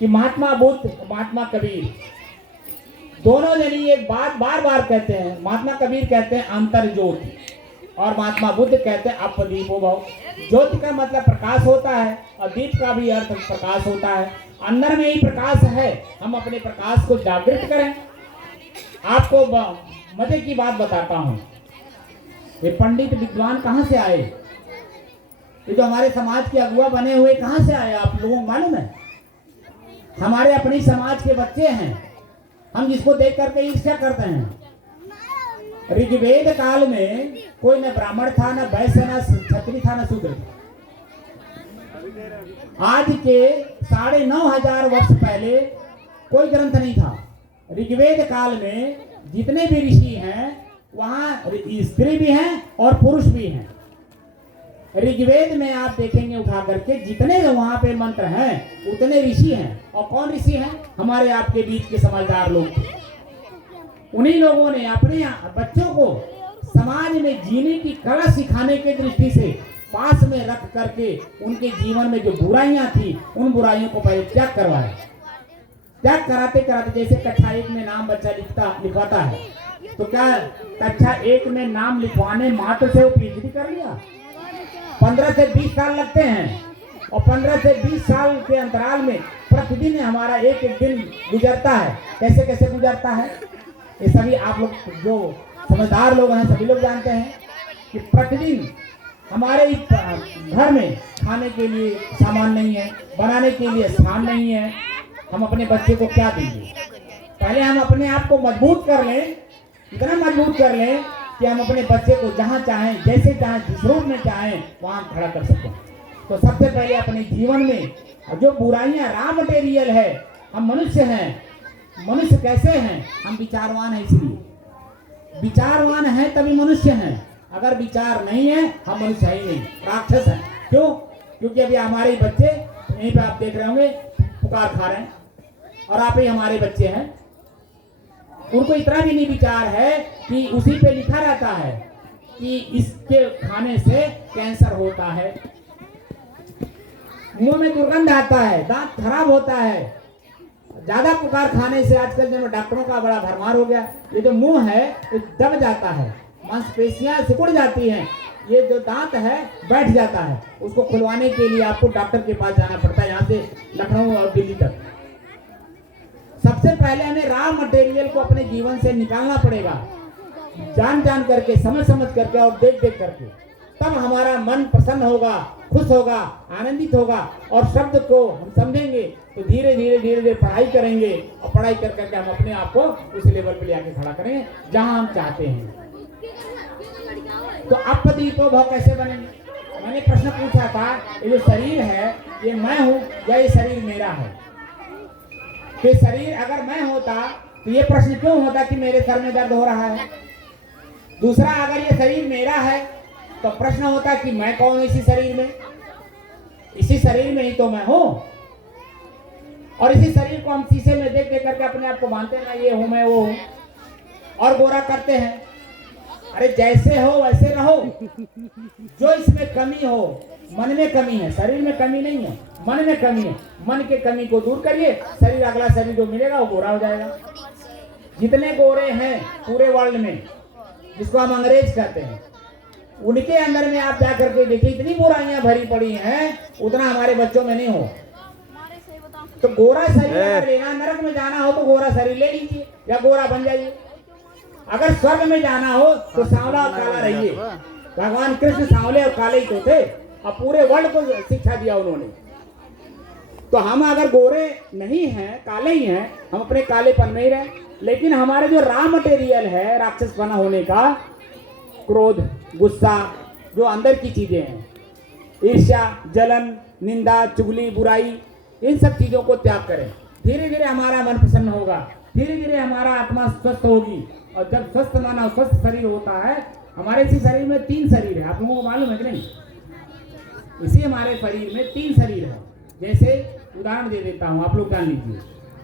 कि महात्मा बुद्ध, महात्मा कबीर दोनों जने एक बात बार बार कहते हैं। महात्मा कबीर कहते हैं अंतर ज्योति और महात्मा बुद्ध कहते हैं अपदीपो भव। ज्योति का मतलब प्रकाश होता है और दीप का भी अर्थ प्रकाश होता है। अंदर में ही प्रकाश है, हम अपने प्रकाश को जागृत करें। आपको मजे की बात बताता हूँ, ये पंडित विद्वान कहाँ से आए? ये जो हमारे समाज के अगुआ बने हुए कहाँ से आए आप लोगों को मालूम है? हमारे अपनी समाज के बच्चे हैं, हम जिसको देख करके ईर्ष्या करते हैं। ऋग्वेद काल में कोई न ब्राह्मण था, न वैश्य, न क्षत्रिय था, न शूद्र था। आज के 9,500 वर्ष पहले कोई ग्रंथ नहीं था। ऋग्वेद काल में जितने भी ऋषि हैं वहां स्त्री भी हैं और पुरुष भी हैं। ऋग्वेद में आप देखेंगे उठा करके जितने वहां पे मंत्र हैं उतने ऋषि हैं। और कौन ऋषि हैं? हमारे आपके बीच के समझदार लोग थे। उन्हीं लोगों ने अपने बच्चों को समाज में जीने की कला सिखाने के दृष्टि से पास में रख करके उनके जीवन में जो बुराइयां थी उन बुराइयों को पहले त्याग करवाया। त्याग कराते कराते जैसे कक्षा 1 में नाम बच्चा लिखवाता है, तो क्या कक्षा 1 में नाम लिखवाने मात्र से वो पीएचडी कर लिया? 15 से 20 साल लगते हैं और 15 से 20 साल के अंतराल में प्रतिदिन हमारा एक एक दिन गुजरता है। कैसे कैसे गुजरता है ये सभी आप लोग जो समझदार लोग हैं सभी लोग जानते हैं कि प्रतिदिन हमारे घर में खाने के लिए सामान नहीं है, बनाने के लिए स्थान नहीं है। हम अपने बच्चे को क्या देंगे? पहले हम अपने आप को मजबूत कर लें, इतना मजबूत कर लें कि हम अपने बच्चे को जहाँ चाहें, जैसे चाहें, जिस रूप में चाहें वहाँ खड़ा कर सकें। तो सबसे पहले अपने जीवन में जो बुराइयाँ रॉ मटेरियल है, हम मनुष्य हैं। मनुष्य कैसे हैं? हम विचारवान हैं, इसलिए विचारवान है तभी मनुष्य हैं। अगर विचार नहीं है हम मनुष्य ही नहीं, राक्षस हैं। क्यों? क्योंकि अभी हमारे बच्चे यहीं पे आप देख रहे होंगे पुकार खा रहे हैं और आप ही हमारे बच्चे हैं। उनको इतना भी नहीं विचार है कि उसी पे लिखा रहता है कि इसके खाने से कैंसर होता है, मुंह में दुर्गंध आता है, दांत खराब होता है। ज्यादा पुकार खाने से आजकल जो डॉक्टरों का बड़ा भरमार हो गया। ये जो मुंह है ये दब जाता है, मांसपेशियां सिकुड़ जाती हैं, ये जो दांत है बैठ जाता है। उसको खुलवाने के लिए आपको डॉक्टर के पास जाना पड़ता है, यहाँ से लखनऊ और दिल्ली तक। सबसे पहले हमें रॉ मटेरियल को अपने जीवन से निकालना पड़ेगा, जान जान करके, समझ समझ करके और देख देख करके। तब हमारा मन प्रसन्न होगा, खुश होगा, आनंदित होगा और शब्द को हम समझेंगे तो धीरे धीरे धीरे धीरे पढ़ाई करेंगे और पढ़ाई कर करके हम अपने आप को उस लेवल पे ले आके खड़ा करेंगे जहां हम चाहते हैं। तो अपदीपो भव कैसे बनेंगे? मैंने प्रश्न पूछा था, ये जो शरीर है ये मैं हूँ या ये शरीर मेरा है? कि शरीर अगर मैं होता तो ये प्रश्न क्यों होता कि मेरे सर में दर्द हो रहा है? दूसरा, अगर ये शरीर मेरा है तो प्रश्न होता कि मैं कौन हूं इसी शरीर में? इसी शरीर में ही तो मैं हूं। और इसी शरीर को हम शीशे में देख देख करके अपने आप को मानते हैं, ये हूं, मैं वो हूं, और गोरा करते हैं। अरे जैसे हो वैसे रहो। जो इसमें कमी हो, मन में कमी है, शरीर में कमी नहीं है, मन में कमी है। मन के कमी को दूर करिए, शरीर, अगला शरीर जो मिलेगा वो गोरा हो जाएगा। जितने गोरे हैं पूरे वर्ल्ड में, जिसको हम अंग्रेज कहते हैं, उनके अंदर में आप जाकर के देखिए इतनी बुराइयां भरी पड़ी हैं, उतना हमारे बच्चों में नहीं हो। तो गोरा शरीर अगर लेना, नरक में जाना हो तो गोरा शरीर ले लीजिए या गोरा बन जाइए। अगर स्वर्ग में जाना हो तो सांवला और काला रहिए। भगवान कृष्ण सांवले और काले ही तो थे और पूरे वर्ल्ड को शिक्षा दिया उन्होंने। तो हम अगर गोरे नहीं हैं, काले ही हैं, हम अपने कालेपन में ही रहे। लेकिन हमारे जो रॉ मटेरियल है राक्षस बना होने का, क्रोध, गुस्सा, जो अंदर की चीजें हैं, ईर्ष्या, जलन, निंदा, चुगली, बुराई, इन सब चीजों को त्याग करें। धीरे धीरे हमारा मन प्रसन्न होगा, धीरे धीरे हमारा आत्मा स्वस्थ होगी। और जब स्वस्थ माना स्वस्थ शरीर होता है, हमारे इसी शरीर में 3 शरीर है, आप लोगों को मालूम है कि नहीं? इसी हमारे शरीर में 3 शरीर है। जैसे उदाहरण दे देता हूँ, आप लोग जान लीजिए।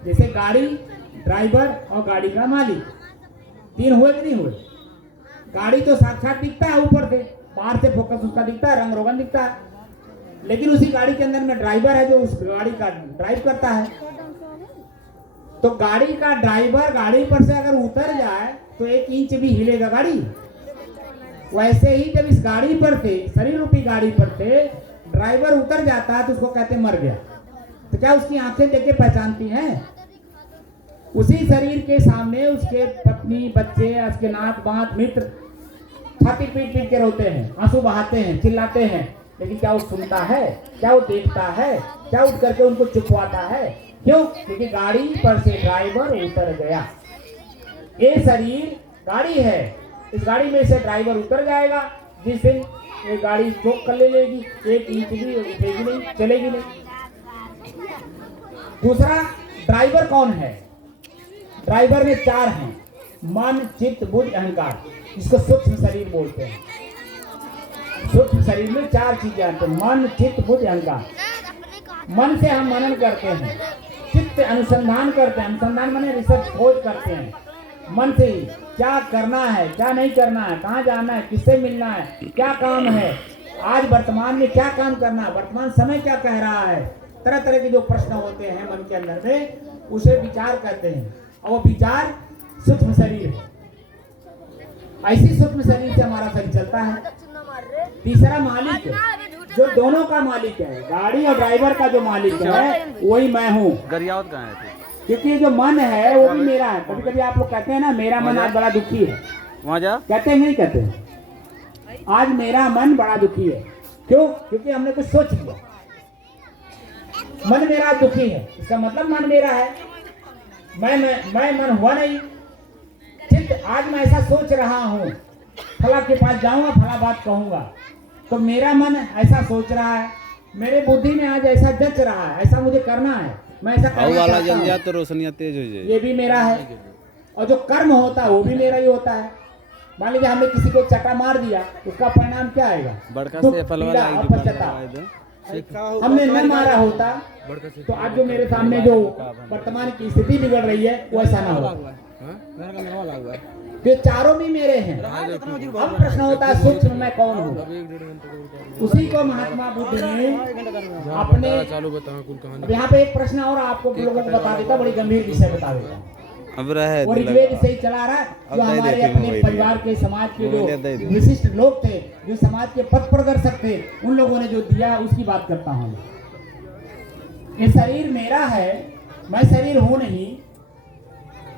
जैसे गाड़ी, ड्राइवर और गाड़ी का मालिक, 3 हुए कि नहीं हुए? गाड़ी तो साक्षात दिखता है ऊपर से, बाहर से फोकस उसका दिखता है, रंग रोगन दिखता है, लेकिन उसी गाड़ी के अंदर में ड्राइवर है जो उस गाड़ी का ड्राइव करता है। तो गाड़ी का ड्राइवर गाड़ी पर से अगर उतर जाए तो 1 इंच भी हिलेगा गाड़ी। वैसे ही जब इस गाड़ी पर से, शरीर रूपी गाड़ी पर से ड्राइवर उतर जाता है तो उसको कहते मर गया। तो क्या उसकी आंखें देख के पहचानती हैं? उसी शरीर के सामने उसके पत्नी, बच्चे, उसके नाक बात मित्र छाती पीट पीट के रोते हैं, आंसू बहाते हैं, चिल्लाते हैं, लेकिन क्या वो सुनता है? क्या वो देखता है? क्या उठ करके उनको चुपवाता है? क्यों? क्योंकि गाड़ी पर से ड्राइवर उतर गया। ये शरीर गाड़ी है, इस गाड़ी में से ड्राइवर उतर जाएगा, जिस दिन ये गाड़ी चोक कर ले लेगी, 1 इंच भी उठेगी नहीं, चलेगी नहीं। दूसरा, ड्राइवर कौन है? ड्राइवर में 4 हैं, मन, चित्त, बुद्धि, अहंकार। इसको सूक्ष्म शरीर बोलते हैं। सूक्ष्म शरीर में 4 चीजें आते हैं, मन, चित्त, बुद्धि, अहंकार। मन से हम मनन करते हैं, चित्त से अनुसंधान करते हैं, अनुसंधान माने रिसर्च, खोज करते हैं। मन से ही क्या करना है, क्या नहीं करना है, कहाँ जाना है, किससे मिलना है, क्या काम है, आज वर्तमान में क्या काम करना है, वर्तमान समय क्या कह रहा है, तरह तरह के जो प्रश्न होते हैं मन के अंदर में, उसे विचार करते हैं। और वो विचार सूक्ष्म शरीर है। ऐसी सूक्ष्म शरीर से हमारा शरीर चलता है। तीसरा मालिक है, जो दोनों का मालिक है, गाड़ी और ड्राइवर का जो मालिक है वही मैं हूँ। गरियावत कहाँ है? क्योंकि जो मन है वो भी मेरा है। कभी कभी आप लोग कहते हैं ना, मेरा मन आज बड़ा दुखी है, वहाँ जा, कहते हैं नहीं कहते हैं? आज मेरा मन बड़ा दुखी है। क्यों? क्योंकि हमने कुछ सोच लिया, मन मेरा दुखी है, इसका मतलब मन मेरा है। मैं मन हुआ नहीं। चित्त, आज मैं ऐसा सोच रहा हूँ, फला के पास जाऊंगा, फला बात कहूंगा, तो मेरा मन ऐसा सोच रहा है, मेरे बुद्धि में आज ऐसा जच रहा है, ऐसा मुझे करना है, मैं ऐसा करना चाहता हूं। तो रोशनियां तेज हो जाए, ये भी मेरा है। और जो कर्म होता है वो भी मेरा ही होता है। मान लीजिए हमने किसी को चटा मार दिया, उसका परिणाम क्या आएगा? दुख, पीड़ा और पश्चाताप। हमने न मारा होता तो आज जो मेरे सामने जो वर्तमान की स्थिति बिगड़ रही है वो ऐसा ना होता। ये चारों भी मेरे हैं। अब प्रश्न होता है सूक्ष्म मैं कौन हूँ? उसी को महात्मा बुद्ध ने अपने, यहाँ पे एक प्रश्न और आपको लोगों को बता देता, बड़ी गंभीर विषय बता देता। अब रहे वो ऋग्वेद से ही चला रहा है। जो हमारे अपने परिवार के, समाज के जो विशिष्ट लोग थे, जो समाज के पथ प्रदर्शक थे, उन लोगों ने जो दिया उसकी बात करता हूँ। ये शरीर मेरा है, मैं शरीर हूँ नहीं,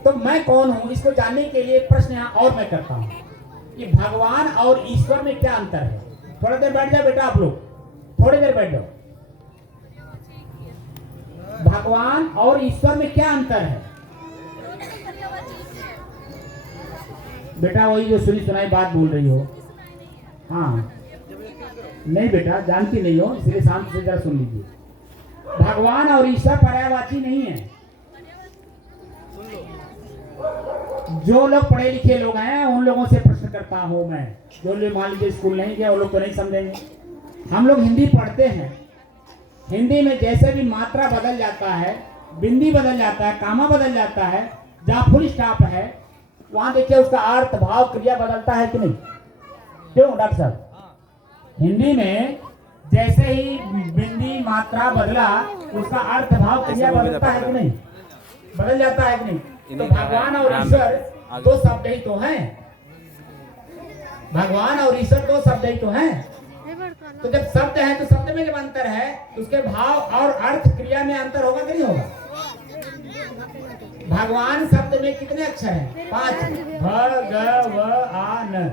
तो मैं कौन हूँ? इसको जानने के लिए प्रश्न यहाँ और मैं करता हूँ कि भगवान और ईश्वर में क्या अंतर है। थोड़ा देर बैठ जाओ बेटा, आप लोग थोड़ी देर बैठ जाओ। भगवान और ईश्वर में क्या अंतर है बेटा? वही जो सुनी सुनाई बात बोल रही हो। हाँ नहीं बेटा, जानती नहीं हो, इसलिए शांत से जरा सुन लीजिए। भगवान और ईश्वर पर्यायवाची नहीं है। जो लोग पढ़े लिखे लोग हैं उन लोगों से प्रश्न करता हूं मैं। जो लोग मान लीजिए स्कूल नहीं गए वो लोग तो नहीं समझेंगे। हम लोग हिंदी पढ़ते हैं, हिंदी में जैसे भी मात्रा बदल जाता है, बिंदी बदल जाता है, कामा बदल जाता है, जहाँ फुल स्टॉप है वहां देखिए उसका अर्थ, भाव, क्रिया बदलता है कि नहीं? क्यों डॉक्टर साहब? हिंदी में जैसे ही बिंदी मात्रा बदला, उसका अर्थ, भाव, क्रिया बदलता है कि नहीं? बदल जाता है कि नहीं? तो भगवान और ईश्वर दो शब्द ही तो हैं। भगवान और ईश्वर दो शब्द ही तो हैं। तो जब शब्द है तो शब्द में जब अंतर है तो उसके भाव और अर्थ, क्रिया में अंतर होगा कि नहीं होगा? भगवान शब्द में कितने अक्षर हैं? 5। भ, ग, व, आ, न।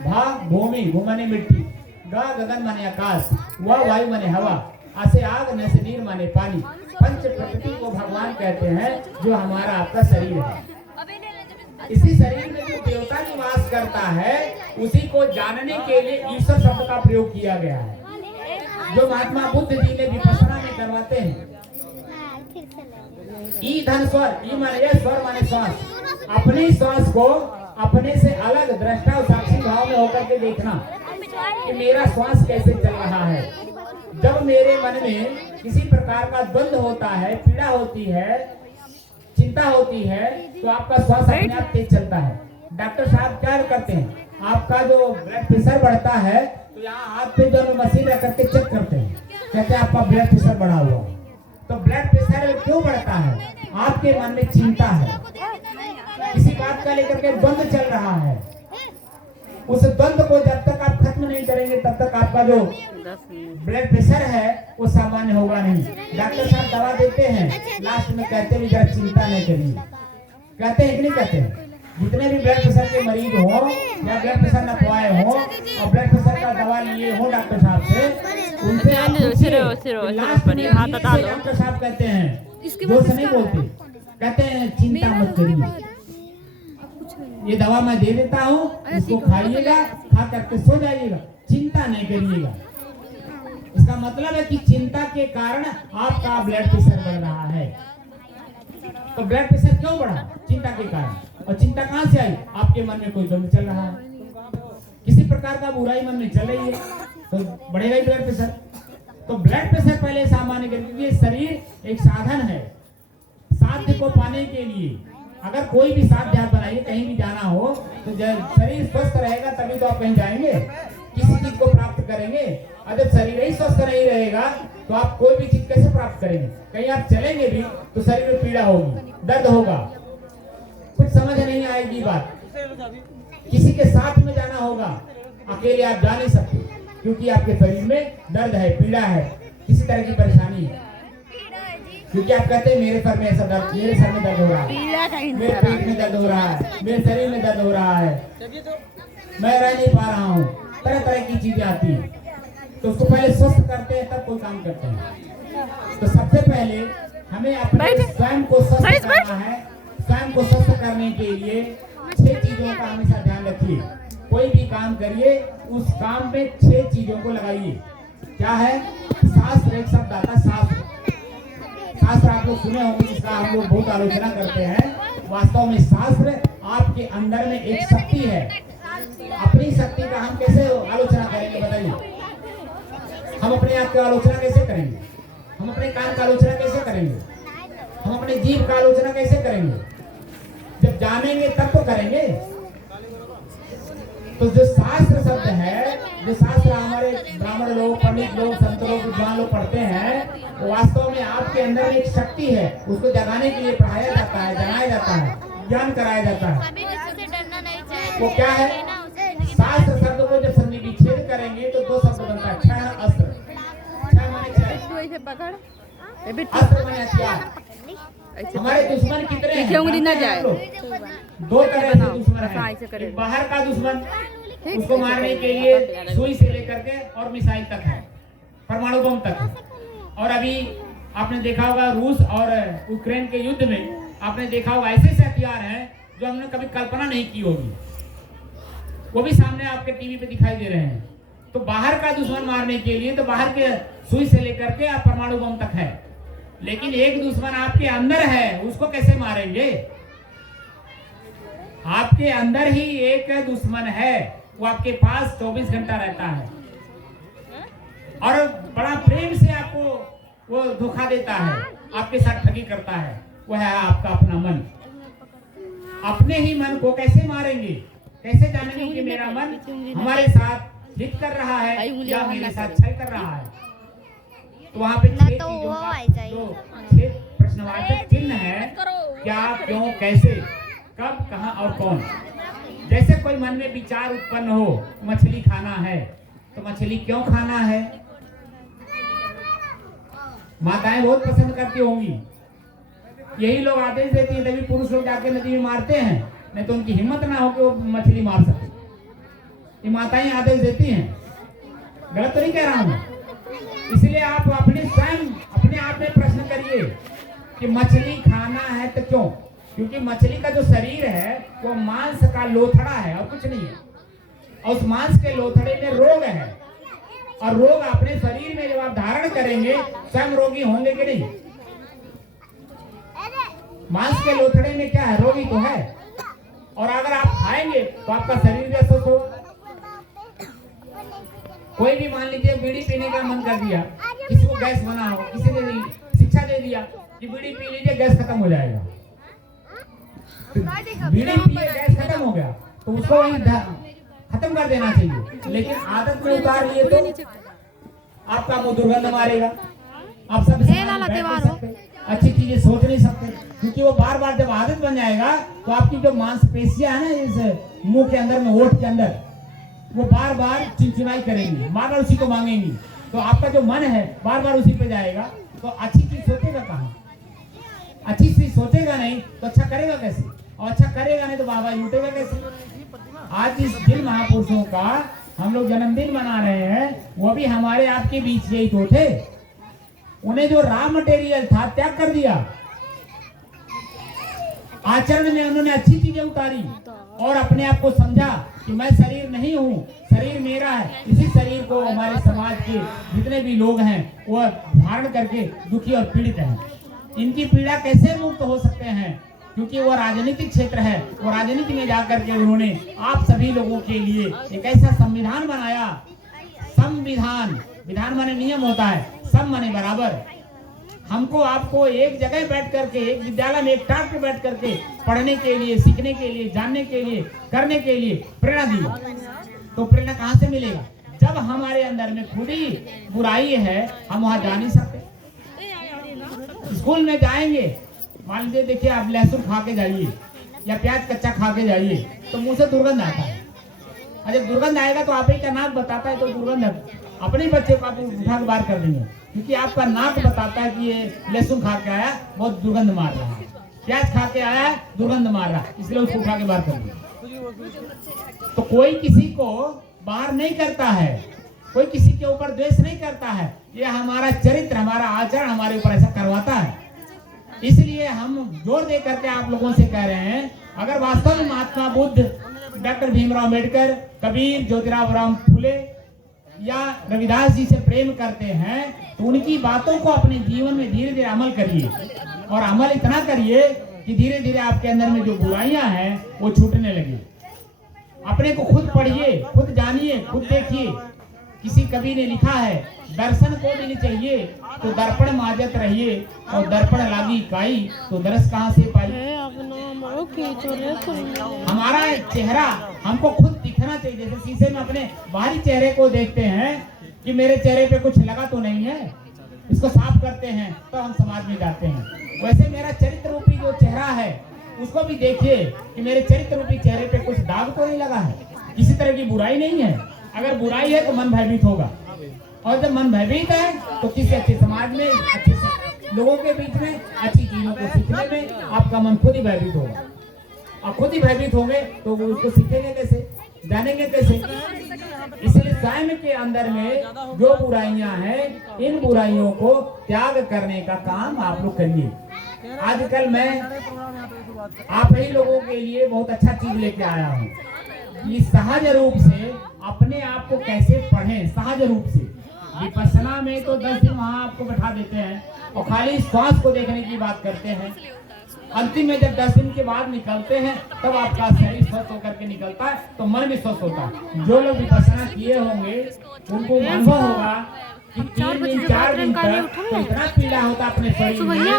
भ भूमि, भू माने मिट्टी, ग गगन माने आकाश, व वायु माने हवा, आ से आग, न से नीर माने पानी। पंच प्रकृति को भगवान कहते हैं, जो हमारा आपका शरीर है। इसी शरीर में जो देवता निवास करता है उसी को जानने के लिए ईश्वर शब्द का प्रयोग किया गया है, जो महात्मा बुद्ध जी ने विपश्यना में करवाते हैं। ई धन स्वर, ई माने यह, स्वर माने श्वास। अपने श्वास को अपने से अलग दृष्टा और साक्षी भाव में होकर के देखना कि मेरा श्वास कैसे चल रहा है। जब मेरे मन में किसी प्रकार का द्वंद होता है, पीड़ा होती है, चिंता होती है, तो आपका श्वास अपने आप तेज चलता है। डॉक्टर साहब क्या करते हैं? आपका जो ब्लड प्रेशर बढ़ता है तो यहाँ हाथ पे जो मशीन रख करके चेक करते हैं, कहते हैं आपका ब्लड प्रेशर बढ़ा हुआ। तो ब्लड प्रेशर क्यों बढ़ता है? आपके मन में चिंता है, किसी बात का लेकर के द्वंद्व चल रहा है। उस द्वंद्व को जब तक आप खत्म नहीं करेंगे तब तक आपका जो ब्लड प्रेशर है वो सामान्य होगा नहीं। डॉक्टर साहब दवा देते हैं, लास्ट में कहते हैं जरा चिंता नहीं करिए, कहते हैं कि नहीं कहते हैं? जितने भी ब्लड प्रेशर के मरीज हो या ब्लड प्रेशर नपवाए हो और ब्लड प्रेशर का दवा लिए हो डॉक्टर साहब से, उनसे आप पूछिए, लास्ट में डॉक्टर साहब कहते हैं, जोर से नहीं बोलते, कहते हैं चिंता मत करिए, ये दवा मैं दे देता हूँ, इसको खाइएगा, खा करके सो जाइएगा, चिंता नहीं करिएगा। इसका मतलब है कि चिंता के कारण आपका ब्लड प्रेशर बढ़ रहा है। तो ब्लड प्रेशर क्यों बढ़ा? चिंता के कारण। और चिंता कहाँ से आई? आपके मन में कोई द्वंद्व चल रहा है, किसी प्रकार का बुराई मन में चल रही है, तो बढ़ेगा ही ब्लड प्रेशर। तो ब्लड प्रेशर पहले सामान्य कर, क्योंकि शरीर एक साधन है साध्य को पाने के लिए। अगर कोई भी साध्य आप बनाइए, कहीं भी जाना हो तो जब शरीर स्वस्थ रहेगा तभी तो आप कहीं जाएंगे, किसी चीज को प्राप्त करेंगे। और जब शरीर ही स्वस्थ नहीं रहेगा तो आप कोई भी चीज कैसे प्राप्त करेंगे? कहीं आप चलेंगे भी तो शरीर में पीड़ा होगी, दर्द होगा, कुछ समझ नहीं आएगी बात। किसी के साथ में जाना होगा, अकेले आप जा नहीं सकते, क्योंकि आपके शरीर में दर्द है, पीड़ा है, किसी तरह की परेशानी है। क्योंकि आप कहते हैं मेरे सर में ऐसा दर्द, मेरे सर में दर्द हो रहा है, मेरे पेट में दर्द हो रहा है, मेरे शरीर में दर्द हो रहा है, मैं रह नहीं पा रहा हूँ, तरह तरह की चीजें आती हैं। तो उसको पहले स्वस्थ करते हैं तब कोई काम करते हैं। तो सबसे पहले हमें अपने स्वयं को स्वस्थ करना है। स्वयं को स्वस्थ करने के लिए 6 चीजों का हमेशा ध्यान रखिए। कोई भी काम करिए, उस काम में 6 चीजों को लगाइए। क्या है? शास्त्र, एक शब्द आता है शास्त्र। शास्त्र आप लोग सुने होंगे, जिसका हम लोग बहुत आलोचना करते हैं। वास्तव में शास्त्र आपके अंदर में एक शक्ति है। अपनी शक्ति का हम कैसे आलोचना करेंगे बताइए? हम अपने आप की आलोचना कैसे करेंगे? हम अपने कान का आलोचना कैसे करेंगे? हम अपने जीभ का आलोचना कैसे करेंगे? जब जानेंगे तब तो करेंगे। तो जो शास्त्र शब्द है, जो शास्त्र हमारे ब्राह्मण लोग, पंडित लोग, संत लोग, विद्वान लोग पढ़ते हैं, वो वास्तव में आपके अंदर एक शक्ति है। उसको जगाने के लिए पढ़ाया जाता है, जगाया जाता है, ज्ञान कराया जाता है। वो क्या है? शास्त्र शब्द को जब संधि विच्छेद करेंगे तो 2 शब्द बनता है, क्षय अस्त्र। क्षय माने क्षय, अस्त्र माने हथियार। हमारे दुश्मन कितने हैं? 2 तरह से दुश्मन है। एक बाहर का दुश्मन, उसको मारने के लिए सुई से लेकर के और मिसाइल तक है, परमाणु बम तक है। और अभी आपने देखा होगा रूस और यूक्रेन के युद्ध में, आपने देखा होगा ऐसे ऐसे हथियार हैं जो हमने कभी कल्पना नहीं की होगी, वो भी सामने आपके टीवी पे दिखाई दे रहे हैं। तो बाहर का दुश्मन मारने के लिए तो बाहर के सुई से लेकर के आप परमाणु बम तक है, लेकिन एक दुश्मन आपके अंदर है, उसको कैसे मारेंगे? आपके अंदर ही एक दुश्मन है, वो आपके पास 24 घंटा रहता है और बड़ा प्रेम से आपको वो धोखा देता है, आपके साथ ठगी करता है। वो है आपका अपना मन। अपने ही मन को कैसे मारेंगे? कैसे जानेंगे कि मेरा मन हमारे साथ हित कर रहा है या मेरे साथ छल कर रहा है? तो वहाँ पे 6 चीजों का जो 6 प्रश्नवाचक चिन्ह है, क्या, क्यों, कैसे, कब, कहाँ और कौन। जैसे कोई मन में विचार उत्पन्न हो, मछली खाना है, तो मछली क्यों खाना है? माताएं बहुत पसंद करती होंगी, यही लोग आदेश देती हैं, तभी पुरुष लोग जाके नदी में मारते हैं, नहीं तो उनकी हिम्मत ना हो कि वो मछली मार सके। ये माताएं आदेश देती हैं, गलत तो नहीं कह रहा हूँ। इसलिए आप अपने स्वयं अपने आप में प्रश्न करिए कि मछली खाना है तो क्यों? क्योंकि मछली का जो शरीर है वो मांस का लोथड़ा है और कुछ नहीं है, और उस मांस के लोथड़े में रोग है, और रोग अपने शरीर में जब आप धारण करेंगे स्वयं रोगी होंगे कि नहीं? मांस के लोथड़े में क्या है? रोगी तो है। और अगर आप खाएंगे तो आपका शरीर भी अस्वस्थ होगा। कोई भी मान लीजिए बीड़ी पीने का मन कर दिया, किसी को गैस बना हो, किसी ने शिक्षा दे दिया कि बीड़ी पी लीजिए गैस खत्म हो जाएगा, तो बीड़ी पिए गैस खत्म हो गया तो उसको वही खत्म कर देना चाहिए। लेकिन आदत में उतार लिए तो आपका मुंह दुर्गंध मारेगा, आप सब बैठ नहीं सकते, अच्छी चीजें सोच नहीं सकते, क्योंकि वो बार बार जब आदत बन जाएगा तो आपकी जो मांसपेशियां है ना इस मुंह के अंदर में, होठ के अंदर, वो बार बार चिंचिनाई करेंगी, बार बार उसी को मांगेंगी। तो आपका जो मन है बार बार उसी पे जाएगा, तो अच्छी चीज सोचेगा कहाँ? अच्छी चीज सोचेगा नहीं तो अच्छा करेगा कैसे? और अच्छा करेगा नहीं तो बाबा लूटेगा कैसे? आज इस जिन महापुरुषों का हम लोग जन्मदिन मना रहे हैं, वो भी हमारे आपके बीच यही तो थे। उन्हें जो रॉ मटेरियल था त्याग कर दिया, आचरण में उन्होंने अच्छी चीजें उतारी और अपने आप को समझा कि मैं शरीर नहीं हूँ, शरीर मेरा है। इसी शरीर को हमारे समाज के जितने भी लोग हैं वो धारण करके दुखी और पीड़ित हैं। इनकी पीड़ा कैसे मुक्त हो सकते हैं? क्योंकि वो राजनीतिक क्षेत्र है, वो राजनीति में जाकर के उन्होंने आप सभी लोगों के लिए एक ऐसा संविधान बनाया। संविधान, विधान माने नियम होता है, सम माने बराबर। हमको आपको एक जगह बैठ करके, एक विद्यालय में एक टाट पे बैठ करके पढ़ने के लिए, सीखने के लिए, जानने के लिए, करने के लिए प्रेरणा दी। तो प्रेरणा कहाँ से मिलेगा? जब हमारे अंदर में खुद ही बुराई है, हम वहां जा नहीं सकते। स्कूल में जाएंगे, मान लीजिए, देखिए आप लहसुन खा के जाइए या प्याज कच्चा खा के जाइए तो मुंह से दुर्गंध आता है। और जब दुर्गंध आएगा तो आप ही का नाक बताता है तो दुर्गंध, अपने बच्चे को आप उठा के बाहर कर देंगे, क्योंकि आपका नाक बताता है कि ये लहसुन खा के आया, बहुत दुर्गंध मार रहा है, प्याज खा के आया दुर्गंध मार रहा है, इसलिए उसको उठा के बाहर कर देंगे। तो कोई किसी को बाहर नहीं करता है, कोई किसी के ऊपर द्वेष नहीं करता है। ये हमारा चरित्र, हमारा आचरण हमारे ऊपर ऐसा करवाता है। इसलिए हम जोर दे करके आप लोगों से कह रहे हैं, अगर वास्तव में महात्मा बुद्ध, डॉक्टर भीमराव अम्बेडकर, कबीर, ज्योतिराव राम फुले या रविदास जी से प्रेम करते हैं तो उनकी बातों को अपने जीवन में धीरे धीरे अमल करिए। और अमल इतना करिए कि धीरे धीरे आपके अंदर में जो बुराइयां हैं वो छूटने लगी। अपने को खुद पढ़िए, खुद जानिए, खुद देखिए। किसी कवि ने लिखा है, दर्शन को भी नहीं चाहिए तो दर्पण माजत रहिए, और दर्पण लागी काई तो दरस कहाँ से पाई। हमारा चेहरा हमको खुद दिखना चाहिए। जैसे शीशे में अपने बाहरी चेहरे को देखते हैं कि मेरे चेहरे पे कुछ लगा तो नहीं है, इसको साफ करते हैं तो हम समाज में जाते हैं। वैसे मेरा चरित्र रूपी जो चेहरा है उसको भी देखिए कि मेरे चरित्र रूपी चेहरे पे कुछ दाग तो नहीं लगा है, किसी तरह की बुराई नहीं है। अगर बुराई है तो मन भयभीत होगा, और जब मन भयभीत है तो किसी अच्छे समाज में, अच्छे लोगों के बीच में अच्छी चीजों को सीखने में आपका मन खुद ही भयभीत होगा। और खुद ही भयभीत होंगे तो वो उसको सीखेंगे कैसे, जानेंगे कैसे? इसलिए स्वयं के अंदर में जो बुराइयां हैं, इन बुराइयों को त्याग करने का काम आप लोग करिए। आजकल मैं आप ही लोगों के लिए बहुत अच्छा चीज लेके आया हूँ। ये सहज रूप से अपने आप को कैसे पढ़ें, सहज रूप से। विपश्यना में तो 10 दिन वहां आपको बैठा देते हैं और खाली श्वास को देखने की बात करते हैं। अंतिम में जब 10 दिन के बाद निकलते हैं तब आपका शरीर स्वस्थ होकर के निकलता है, तो मन भी स्वस्थ होता है। जो लोग विपश्यना किए होंगे उनको अनुभव होगा कि 3 दिन 4 दिन तक तो इतना पीड़ा होता है अपने शरीर में,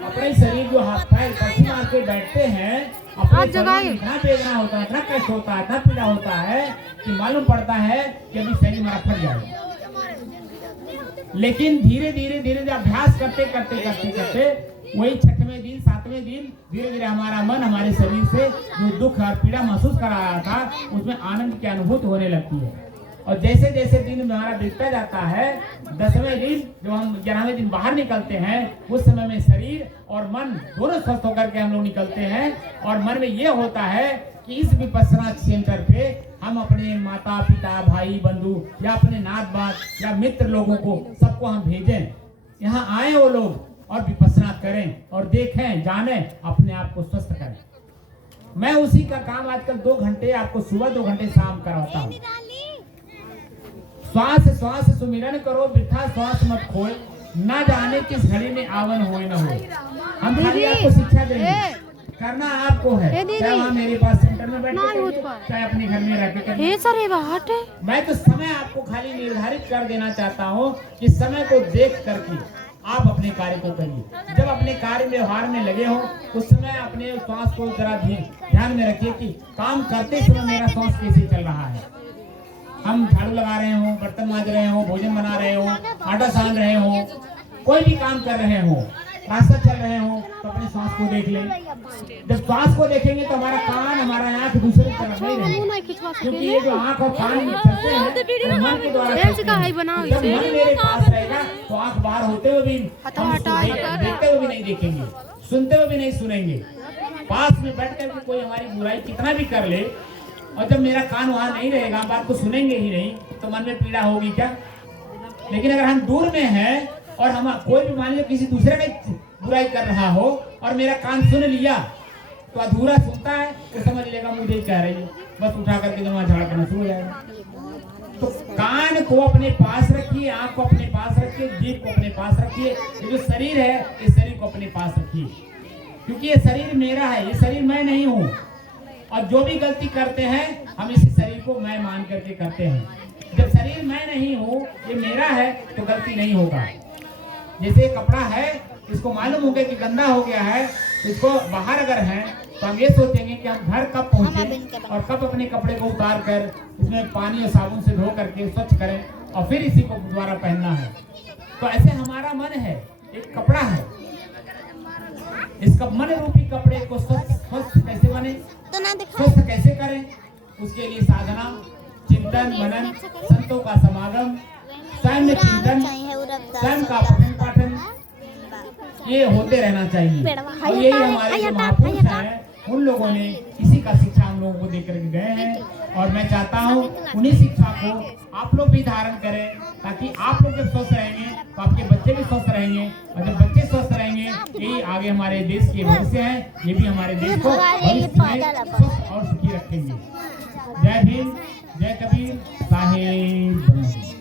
अपने शरीर जो हाथ पैर पसी मार के बैठते हैं, अपने शरीर में इतना वेदना होता है, इतना कष्ट होता है, इतना पीड़ा होता है कि मालूम पड़ता है कि अभी शरीर हमारा फट जाएगा। लेकिन धीरे धीरे धीरे धीरे अभ्यास करते करते करते करते वही 6वें दिन 7वें दिन धीरे धीरे हमारा मन हमारे शरीर से जो दुख और पीड़ा महसूस करा रहा था उसमें आनंद की अनुभूति होने लगती है। और जैसे जैसे दिन हमारा बीतता जाता है, 10वें दिन जब हम 11वें दिन बाहर निकलते हैं, उस समय में शरीर और मन दोनों स्वस्थ होकर के हम लोग निकलते हैं। और मन में ये होता है कि इस विपश्यना सेंटर पे हम अपने माता पिता भाई बंधु या अपने नात बात या मित्र लोगों को सबको हम भेजें, यहाँ आए वो लोग और विपश्यना करें और देखें, जानें, अपने आप को स्वस्थ करें। मैं उसी का काम आजकल 2 घंटे आपको सुबह 2 घंटे शाम करवाता हूँ। श्वास श्वास सुमिरन करो, वृथा श्वास मत खोए, ना जाने किस घड़ी में आवन होए न होए। हम खाली आपको शिक्षा देंगे, करना आपको है, चाहे वहाँ मेरे पास सेंटर में बैठ के चाहे अपने घर में रह के। मैं तो समय आपको खाली निर्धारित कर देना चाहता हूँ कि समय को देख करके आप अपने कार्य को करिए। जब अपने कार्य व्यवहार में लगे हो उस समय अपने श्वास को जरा ध्यान में रखिए कि काम करते समय मेरा श्वास कैसे चल रहा है। हम झाड़ू लगा रहे हो, बर्तन मांज रहे हो, भोजन बना रहे हो, आटा सान रहे हो, कोई भी काम कर रहे हो, रास्ता चल रहे हो, तो अपने सांस को देख लें। जब सांस को देखेंगे तो हमारा कान, हमारा आंख दूसरे की तरफ नहीं रहेगा, क्योंकि ये जो आंख और कान चलते हैं वो मन के द्वारा चलते हैं। जब मन मेरे पास रहेगा तो आंख बाहर होते हुए भी हम देखते हुए भी नहीं देखेंगे, सुनते हुए भी नहीं सुनेंगे। पास में बैठ कर कोई हमारी बुराई कितना भी कर ले, और जब मेरा कान वहां नहीं रहेगा, बात को सुनेंगे ही नहीं, तो मन में पीड़ा होगी क्या? लेकिन अगर हम दूर में हैं और हम कोई भी मान लो किसी दूसरे का बुराई कर रहा हो और मेरा कान सुन लिया, तो अधूरा सुनता है तो समझ लेगा मुझे कह रही है, बस उठा करके जमा झाड़ करना शुरू हो जाएगा। तो कान को अपने पास रखिए, आंख को अपने पास रखिए, जीभ को अपने पास रखिए। ये जो शरीर है, इस शरीर को अपने पास रखिए, क्योंकि ये शरीर मेरा है, ये शरीर मैं नहीं हूँ। और जो भी गलती करते हैं हम इसी शरीर को मैं मान करके करते हैं। जब शरीर मैं नहीं हूँ, ये मेरा है, तो गलती नहीं होगा। जैसे कपड़ा है, इसको मालूम हो गया कि गंदा हो गया है, तो इसको बाहर अगर है तो हम ये सोचेंगे कि हम घर कब पहुंचे और कब अपने कपड़े को उतार कर इसमें पानी और साबुन से धो करके स्वच्छ करें और फिर इसी को दोबारा पहनना है। तो ऐसे हमारा मन है, एक कपड़ा है, इसका मन रूपी कपड़े को स्वस्थ कैसे बने, स्वस्थ कैसे करें, उसके लिए साधना, चिंतन, मनन, संतों का समागम, स्वयं चिंतन, स्वयं का पठन पाठन, ये होते रहना चाहिए। और यही हमारे जो महापुरुष हैं, उन लोगों ने इसी का शिक्षा हम लोगों को दे करके गए हैं। और मैं चाहता हूँ उन्हीं शिक्षा को आप लोग भी धारण करें, ताकि आप लोग जब स्वस्थ रहेंगे तो आपके बच्चे भी स्वस्थ रहेंगे, और जब बच्चे स्वस्थ रहेंगे, यही आगे हमारे देश के भविष्य हैं, ये भी हमारे देश को भविष्य में स्वस्थ और सुखी रखेंगे। जय भीम, जय कबीर साहेब।